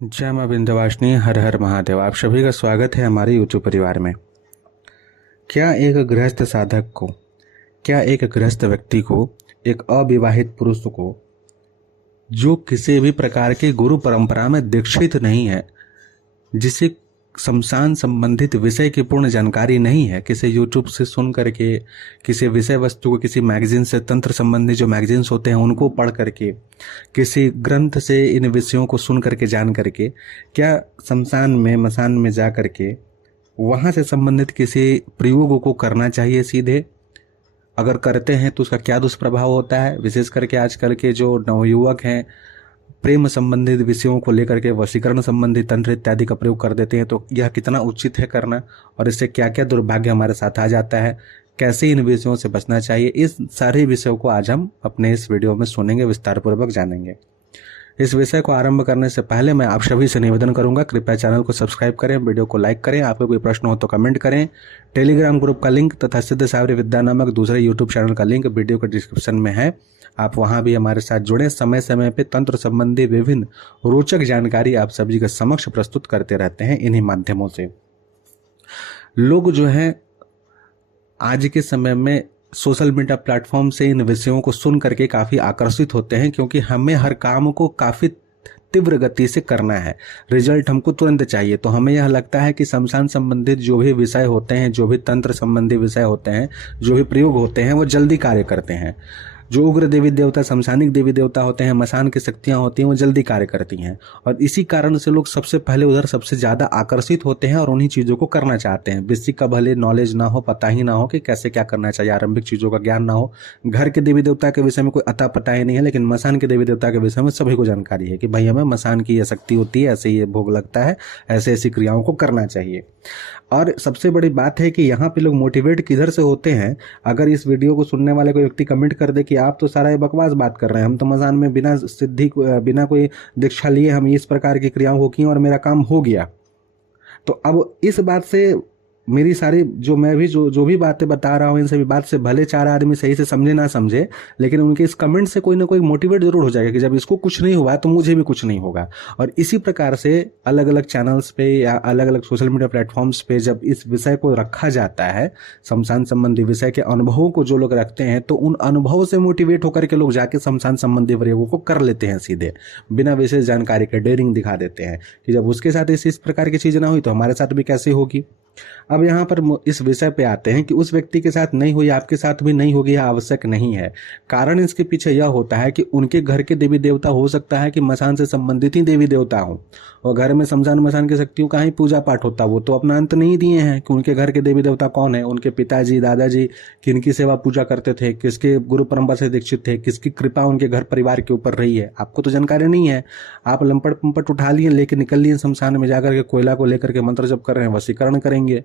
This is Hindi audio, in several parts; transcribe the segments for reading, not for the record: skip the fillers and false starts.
जय मां विंध्यवासिनी, हर हर महादेव। आप सभी का स्वागत है हमारे यूट्यूब परिवार में। क्या एक गृहस्थ साधक को, क्या एक गृहस्थ व्यक्ति को, एक अविवाहित पुरुष को, जो किसी भी प्रकार के गुरु परंपरा में दीक्षित नहीं है, जिसे शमशान संबंधित विषय की पूर्ण जानकारी नहीं है, किसी यूट्यूब से सुन करके, किसी विषय वस्तु को, किसी मैगजीन से, तंत्र संबंधी जो मैगजीन्स होते हैं उनको पढ़ करके, किसी ग्रंथ से इन विषयों को सुन करके, जान करके, क्या शमशान में, मसान में जा करके वहां से संबंधित किसी प्रयोगों को करना चाहिए सीधे? अगर करते हैं तो उसका क्या दुष्प्रभाव होता है? विशेष करके आजकल के जो नवयुवक हैं, प्रेम संबंधित विषयों को लेकर के वशीकरण संबंधी तंत्र इत्यादि का प्रयोग कर देते हैं, तो यह कितना उचित है करना, और इससे क्या क्या दुर्भाग्य हमारे साथ आ जाता है, कैसे इन विषयों से बचना चाहिए, इस सारे विषयों को आज हम अपने इस वीडियो में सुनेंगे, विस्तार पूर्वक जानेंगे। इस विषय को आरंभ करने से पहले मैं आप सभी से निवेदन करूंगा, कृपया चैनल को सब्सक्राइब करें, वीडियो को लाइक करें, आपको कोई प्रश्न हो तो कमेंट करें। टेलीग्राम ग्रुप का लिंक तथा सिद्ध सावरी विद्या नामक दूसरे यूट्यूब चैनल का लिंक वीडियो के डिस्क्रिप्शन में है, आप वहां भी हमारे साथ जुड़े। समय समय पे तंत्र संबंधी विभिन्न रोचक जानकारी आप सभी के समक्ष प्रस्तुत करते रहते हैं इन्हीं माध्यमों से। लोग जो है आज के समय में सोशल मीडिया प्लेटफॉर्म से इन विषयों को सुन करके काफी आकर्षित होते हैं, क्योंकि हमें हर काम को काफी तीव्र गति से करना है, रिजल्ट हमको तुरंत चाहिए। तो हमें यह लगता है कि शमशान संबंधित जो भी विषय होते हैं, जो भी तंत्र संबंधी विषय होते हैं, जो भी प्रयोग होते हैं, वो जल्दी कार्य करते हैं। जो उग्र देवी देवता, शमशानिक देवी देवता होते हैं, मसान की शक्तियां होती हैं, वो जल्दी कार्य करती हैं, और इसी कारण से लोग सबसे पहले उधर सबसे ज्यादा आकर्षित होते हैं और उन्हीं चीजों को करना चाहते हैं। बेसिक का भले नॉलेज ना हो, पता ही ना हो कि कैसे क्या करना चाहिए, आरंभिक चीजों का ज्ञान ना हो, घर के देवी देवता के विषय में कोई अता पता ही नहीं है, लेकिन मसान के देवी देवता के विषय में सभी को जानकारी है कि भाई हमें मसान की यह शक्ति होती है, ऐसे ये भोग लगता है, ऐसे ऐसी क्रियाओं को करना चाहिए। और सबसे बड़ी बात है कि यहाँ पे लोग मोटिवेट किधर से होते हैं? अगर इस वीडियो को सुनने वाले कोई व्यक्ति कमेंट कर दे कि आप तो सारा ये बकवास बात कर रहे हैं, हम तो मसान में बिना सिद्धि, बिना कोई दीक्षा लिए हम इस प्रकार की क्रियाओं को की और मेरा काम हो गया, तो अब इस बात से मेरी सारी जो मैं भी जो भी बातें बता रहा हूँ, इन सभी बात से भले चार आदमी सही से समझे ना समझे, लेकिन उनके इस कमेंट से कोई ना कोई मोटिवेट जरूर हो जाएगा कि जब इसको कुछ नहीं हुआ तो मुझे भी कुछ नहीं होगा। और इसी प्रकार से अलग अलग चैनल्स पे या अलग अलग सोशल मीडिया प्लेटफॉर्म्स पे जब इस विषय को रखा जाता है, शमशान संबंधी विषय के अनुभवों को जो लोग रखते हैं, तो उन अनुभवों से मोटिवेट होकर के लोग जाके शमशान संबंधी प्रयोगों को कर लेते हैं सीधे, बिना विशेष जानकारी के डेयरिंग दिखा देते हैं कि जब उसके साथ इस प्रकार की चीज ना हुई तो हमारे साथ भी कैसे होगी। अब यहाँ पर इस विषय पे आते हैं कि उस व्यक्ति के साथ नहीं हुई, आपके साथ भी नहीं होगी, यह आवश्यक नहीं है। कारण इसके पीछे यह होता है कि उनके घर के देवी देवता हो सकता है कि मसान से संबंधित ही देवी देवता हो, और घर में शमशान मसान की शक्तियों का ही पूजा पाठ होता, वो तो अपना अंत नहीं दिए हैं कि उनके घर के देवी देवता कौन है, उनके पिताजी दादाजी किनकी सेवा पूजा करते थे, किसके गुरु परंपरा से दीक्षित थे, किसकी कृपा उनके घर परिवार के ऊपर रही है, आपको तो जानकारी नहीं है। आप लंपट पंपट उठा लिए, लेके निकल लिए शमशान में जाकर के कोयला को लेकर के मंत्र जप कर रहे हैं, वशीकरण करेंगे।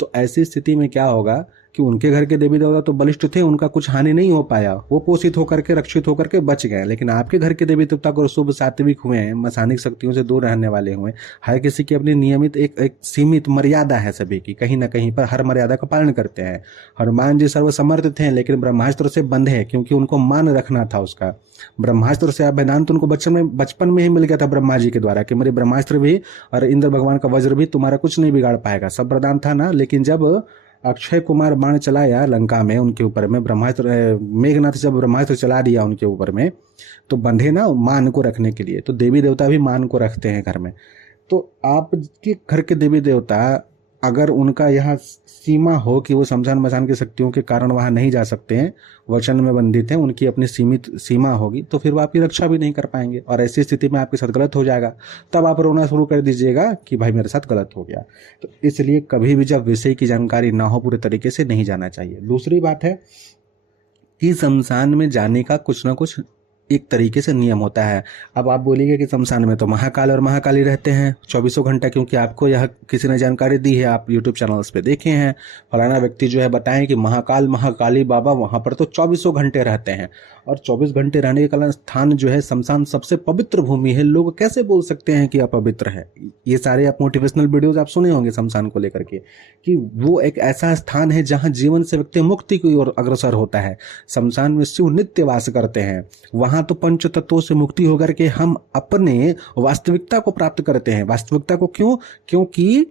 तो ऐसी स्थिति में क्या होगा कि उनके घर के देवी देवता तो बलिष्ठ थे, उनका कुछ हानि नहीं हो पाया, वो पोषित होकर के, रक्षित होकर के बच गए, लेकिन आपके घर के देवी देवता को शुभ सात्विक हुए हैं, मसानिक शक्तियों से दूर रहने वाले हुए। हर किसी की अपनी नियमित एक सीमित मर्यादा है, सभी की कहीं ना कहीं पर हर मर्यादा का पालन करते हैं। हनुमान जी सर्वसमर्थ थे, लेकिन ब्रह्मास्त्र से बंधे, क्योंकि उनको मान रखना था उसका। ब्रह्मास्त्र से वेदांत उनको बचपन में ही मिल गया था ब्रह्मा जी के द्वारा कि मेरे ब्रह्मास्त्र भी और इंद्र भगवान का वज्र भी तुम्हारा कुछ नहीं बिगाड़ पाएगा, सब वरदान था ना। लेकिन जब अक्षय कुमार बाण चलाया लंका में उनके ऊपर में, ब्रह्मास्त्र मेघनाथ जब ब्रह्मास्त्र चला दिया उनके ऊपर में, तो बंधे ना मान को रखने के लिए। तो देवी देवता भी मान को रखते हैं घर में। तो आपके घर के देवी देवता अगर उनका यह सीमा हो कि वो शमशान मसान की शक्तियों के कारण वहां नहीं जा सकते हैं, वचन में बंधित हैं, उनकी अपनी सीमित सीमा होगी, तो फिर वो आपकी रक्षा भी नहीं कर पाएंगे, और ऐसी स्थिति में आपके साथ गलत हो जाएगा। तब आप रोना शुरू कर दीजिएगा कि भाई मेरे साथ गलत हो गया। तो इसलिए कभी भी जब विषय की जानकारी ना हो, पूरे तरीके से नहीं जाना चाहिए। दूसरी बात है कि शमशान में जाने का कुछ ना कुछ एक तरीके से नियम होता है। अब आप बोलिए कि शमशान में तो महाकाल और महाकाली रहते हैं 24 घंटा, क्योंकि आपको यह किसी ने जानकारी दी है, आप यूट्यूब चैनल्स पे देखे हैं, फलाना व्यक्ति जो है बताएं कि महाकाल महाकाली बाबा वहां पर तो 24 घंटे रहते हैं। और 24 घंटे रहने के कारण स्थान जो है शमशान सबसे पवित्र भूमि है, लोग कैसे बोल सकते हैं कि अपवित्र है? ये सारे आप मोटिवेशनल वीडियोज आप सुने होंगे शमशान को लेकर के, कि वो एक ऐसा स्थान है जहां जीवन से व्यक्ति मुक्ति की ओर अग्रसर होता है। शमशान में शिव नित्य वास करते हैं, वहां तो पंच तत्वों से मुक्ति होकर के हम अपने वास्तविकता को प्राप्त करते हैं। वास्तविकता को क्यों? क्योंकि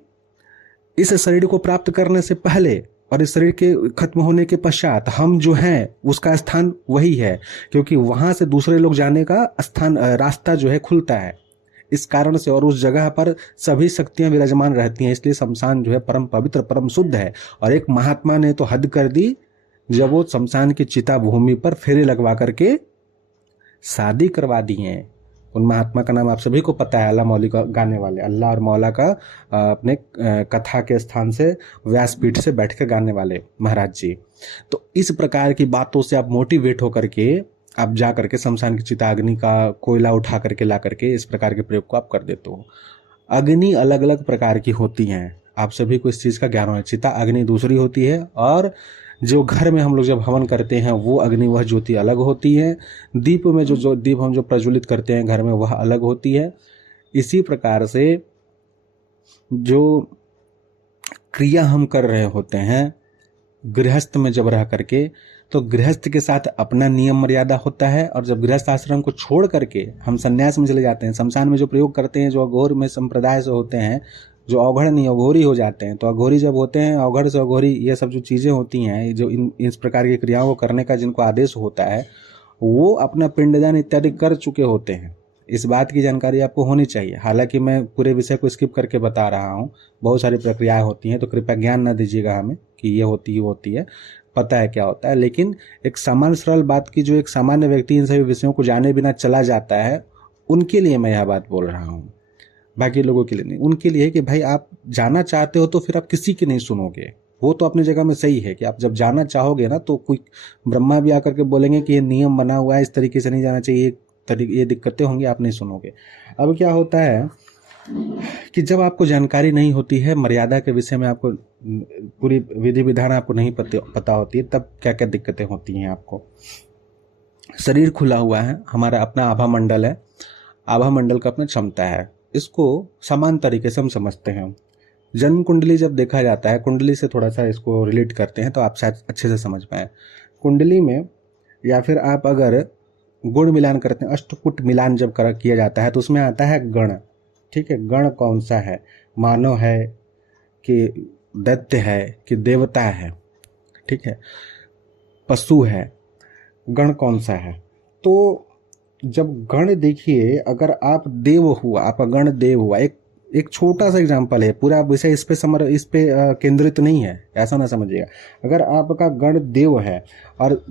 इस शरीर को प्राप्त करने से पहले और इस शरीर के खत्म होने के पश्चात हम जो हैं उसका स्थान वही है, क्योंकि वहां से दूसरे लोग जाने का स्थान रास्ता जो है खुलता है। इस कारण से और उस जगह पर सभी शक्तियां विराजमान रहती हैं, इसलिए शमशान जो है परम पवित्र परम शुद्ध है। और एक महात्मा ने तो हद कर दी जब वो शमशान की चिता भूमि पर फेरे लगवा करके शादी करवा दी है। उन महात्मा का नाम आप सभी को पता है, अल्लाह मौली का गाने वाले, अल्लाह और मौला का अपने कथा के स्थान से व्यासपीठ से बैठ कर गाने वाले महाराज जी। तो इस प्रकार की बातों से आप मोटिवेट होकर के आप जा करके शमशान की चिता अग्नि का कोयला उठा करके ला करके इस प्रकार के प्रयोग को आप कर देते हो। अग्नि अलग अलग प्रकार की होती हैं, आप सभी को इस चीज़ का ज्ञान है। चिता अग्नि दूसरी होती है, और जो घर में हम लोग जब हवन करते हैं वो अग्नि वह ज्योति अलग होती है। दीप में जो दीप हम जो प्रज्वलित करते हैं घर में वह अलग होती है। इसी प्रकार से जो क्रिया हम कर रहे होते हैं गृहस्थ में जब रह करके, तो गृहस्थ के साथ अपना नियम मर्यादा होता है, और जब गृहस्थ आश्रम को छोड़ करके हम संन्यास में चले जाते हैं, शमशान में जो प्रयोग करते हैं, जो अघोर में संप्रदाय से होते हैं, जो अवघड़ नहीं अघोरी हो जाते हैं। तो अघोरी जब होते हैं, अवघड़ से अघोरी, ये सब जो चीज़ें होती हैं, जो इस प्रकार की क्रियाओं को करने का जिनको आदेश होता है, वो अपना पिंडदान इत्यादि कर चुके होते हैं। इस बात की जानकारी आपको होनी चाहिए। हालांकि मैं पूरे विषय को स्किप करके बता रहा हूँ, बहुत सारी प्रक्रियाएं होती हैं, तो कृपया ज्ञान न दीजिएगा हमें कि ये होती है वो होती है, पता है क्या होता है। लेकिन एक सामान्य सरल बात की, जो एक सामान्य व्यक्ति इन सभी विषयों को जाने बिना चला जाता है, उनके लिए मैं यह बात बोल रहा हूँ, बाकी लोगों के लिए नहीं। उनके लिए कि भाई आप जाना चाहते हो तो फिर आप किसी की नहीं सुनोगे। वो तो अपनी जगह में सही है कि आप जब जाना चाहोगे ना, तो कोई ब्रह्मा भी आकर के बोलेंगे कि ये नियम बना हुआ है, इस तरीके से नहीं जाना चाहिए, ये दिक्कतें होंगी, आप नहीं सुनोगे। अब क्या होता है कि जब आपको जानकारी नहीं होती है मर्यादा के विषय में, आपको पूरी विधि विधान आपको नहीं पता होती है, तब क्या क्या दिक्कतें होती हैं आपको। शरीर खुला हुआ है, हमारा अपना आभा मंडल है, आभा मंडल का अपना क्षमता है, इसको समान तरीके से हम समझते हैं। जन्म कुंडली जब देखा जाता है, कुंडली से थोड़ा सा इसको रिलेट करते हैं तो आप शायद अच्छे से समझ पाए। कुंडली में, या फिर आप अगर गुण मिलान करते हैं, अष्टपुट मिलान जब किया जाता है, तो उसमें आता है गण। ठीक है, गण कौन सा है, मानव है कि दैत्य है कि देवता है, ठीक है, पशु है, गण कौन सा है। तो जब गण देखिए, अगर आप देव हुआ, आपका गण देव हुआ, एक छोटा सा एग्जांपल है, पूरा विषय इस पे केंद्रित नहीं है, ऐसा ना समझिएगा। अगर आपका गण देव है और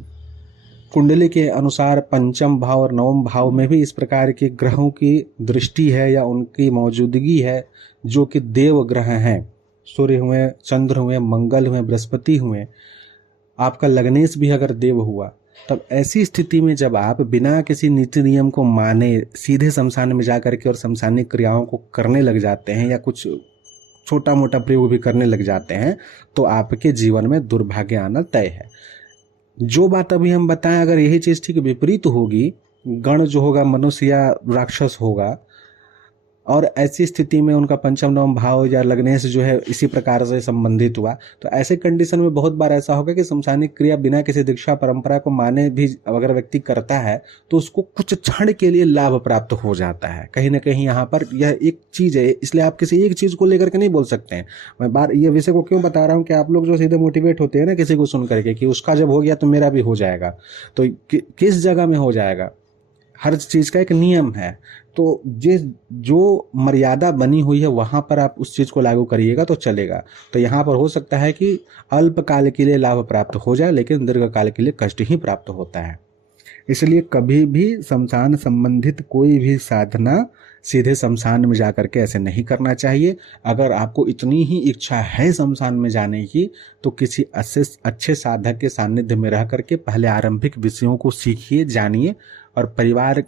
कुंडली के अनुसार पंचम भाव और नवम भाव में भी इस प्रकार के ग्रहों की दृष्टि है या उनकी मौजूदगी है, जो कि देव ग्रह हैं, सूर्य हुए, चंद्र हुए, मंगल हुए, बृहस्पति हुए, आपका लग्नेश भी अगर देव हुआ, तब ऐसी स्थिति में जब आप बिना किसी नीति नियम को माने सीधे शमशान में जाकर के और शमशानिक क्रियाओं को करने लग जाते हैं, या कुछ छोटा मोटा प्रयोग भी करने लग जाते हैं, तो आपके जीवन में दुर्भाग्य आना तय है। जो बात अभी हम बताएं, अगर यही चीज़ ठीक विपरीत होगी, गण जो होगा मनुष्य या राक्षस होगा, और ऐसी स्थिति में उनका पंचम नवम भाव या लग्नेश जो है इसी प्रकार से संबंधित हुआ, तो ऐसे कंडीशन में बहुत बार ऐसा होगा कि शमशानिक क्रिया बिना किसी दीक्षा परंपरा को माने भी अगर व्यक्ति करता है, तो उसको कुछ क्षण के लिए लाभ प्राप्त हो जाता है। कहीं ना कहीं यहाँ पर यह एक चीज़ है, इसलिए आप किसी एक चीज़ को लेकर के नहीं बोल सकते हैं। मैं ये विषय को क्यों बता रहा हूँ कि आप लोग जो सीधे मोटिवेट होते हैं ना किसी को सुन करके कि उसका जब हो गया तो मेरा भी हो जाएगा, तो किस जगह में हो जाएगा, हर चीज़ का एक नियम है। तो जो मर्यादा बनी हुई है वहाँ पर आप उस चीज़ को लागू करिएगा तो चलेगा। तो यहाँ पर हो सकता है कि अल्पकाल के लिए लाभ प्राप्त हो जाए, लेकिन दीर्घकाल के लिए कष्ट ही प्राप्त होता है। इसलिए कभी भी शमशान संबंधित कोई भी साधना सीधे शमशान में जाकर के ऐसे नहीं करना चाहिए। अगर आपको इतनी ही इच्छा है शमशान में जाने की, तो किसी अच्छे साधक के सानिध्य में रह करके पहले आरंभिक विषयों को सीखिए, जानिए, और परिवार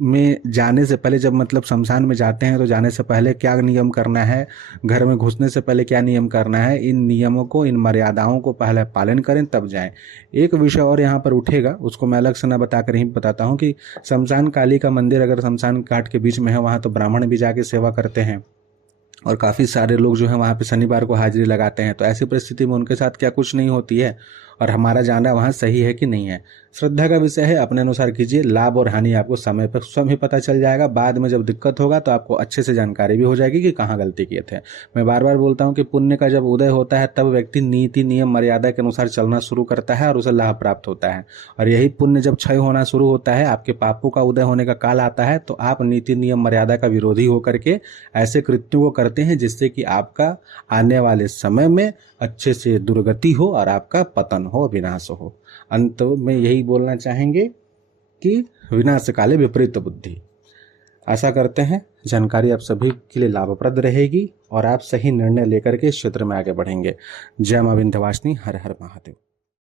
में जाने से पहले, जब मतलब शमशान में जाते हैं तो जाने से पहले क्या नियम करना है, घर में घुसने से पहले क्या नियम करना है, इन नियमों को, इन मर्यादाओं को पहले पालन करें तब जाएं। एक विषय और यहाँ पर उठेगा, उसको मैं अलग से ना बताकर ही बताता हूँ कि शमशान काली का मंदिर अगर शमशान घाट के बीच में है, वहाँ तो ब्राह्मण भी जाके सेवा करते हैं और काफ़ी सारे लोग जो है वहाँ पे शनिवार को हाजिरी लगाते हैं। तो ऐसी परिस्थिति में उनके साथ क्या कुछ नहीं होती है, और हमारा जाना वहाँ सही है कि नहीं है। श्रद्धा का विषय है, अपने अनुसार कीजिए। लाभ और हानि आपको समय पर स्वयं ही पता चल जाएगा। बाद में जब दिक्कत होगा तो आपको अच्छे से जानकारी भी हो जाएगी कि कहाँ गलती किए थे। मैं बार बार बोलता हूँ कि पुण्य का जब उदय होता है तब व्यक्ति नीति नियम मर्यादा के अनुसार चलना शुरू करता है और उसे लाभ प्राप्त होता है। और यही पुण्य जब क्षय होना शुरू होता है, आपके पापों का उदय होने का काल आता है, तो आप नीति नियम मर्यादा का विरोधी होकर के ऐसे कृत्यों को करते हैं जिससे कि आपका आने वाले समय में अच्छे से दुर्गति हो और आपका पतन हो, विनाश हो। अंत में यही बोलना चाहेंगे कि विनाश काले विपरीत बुद्धि। आशा करते हैं जानकारी आप सभी के लिए लाभप्रद रहेगी और आप सही निर्णय लेकर के इस क्षेत्र में आगे बढ़ेंगे। जय मां विंध्यवासिनी। हर हर महादेव।